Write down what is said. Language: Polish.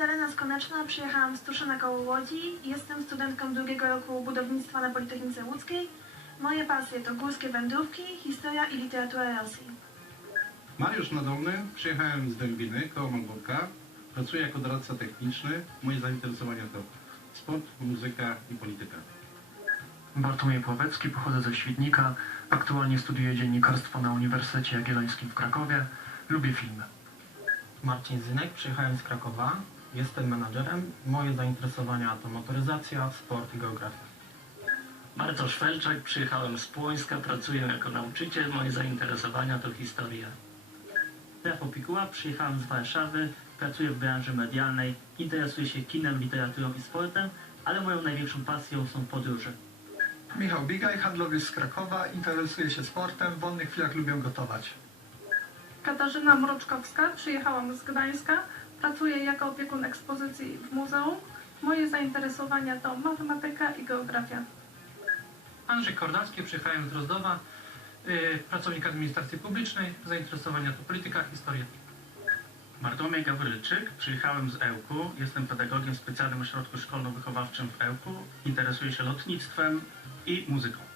Magdalena Skoneczna, przyjechałam z Tuszyna koło Łodzi. Jestem studentką drugiego roku budownictwa na Politechnice Łódzkiej. Moje pasje to górskie wędrówki, historia i literatura Rosji. Mariusz Nadolny, przyjechałem z Dębiny, koło Magórka. Pracuję jako doradca techniczny. Moje zainteresowania to sport, muzyka i polityka. Bartłomiej Pławecki, pochodzę ze Świdnika. Aktualnie studiuję dziennikarstwo na Uniwersytecie Jagiellońskim w Krakowie. Lubię filmy. Marcin Zynek, przyjechałem z Krakowa. Jestem menadżerem. Moje zainteresowania to motoryzacja, sport i geografia. Bartosz Felczak, przyjechałem z Płońska, pracuję jako nauczyciel, moje zainteresowania to historia. Rafał Pikuła, przyjechałem z Warszawy, pracuję w branży medialnej, interesuję się kinem, literaturą i sportem, ale moją największą pasją są podróże. Michał Bigaj, handlowiec z Krakowa, interesuje się sportem, w wolnych chwilach lubię gotować. Katarzyna Mroczkowska, przyjechałam z Gdańska, pracuję jako opiekun ekspozycji w muzeum. Moje zainteresowania to matematyka i geografia. Andrzej Kordacki, przyjechałem z Drozdowa, yy, pracownik administracji publicznej, zainteresowania to polityka, historia. Bartłomiej Gawrylczyk, przyjechałem z Ełku, jestem pedagogiem w specjalnym ośrodku szkolno-wychowawczym w Ełku, interesuję się lotnictwem i muzyką.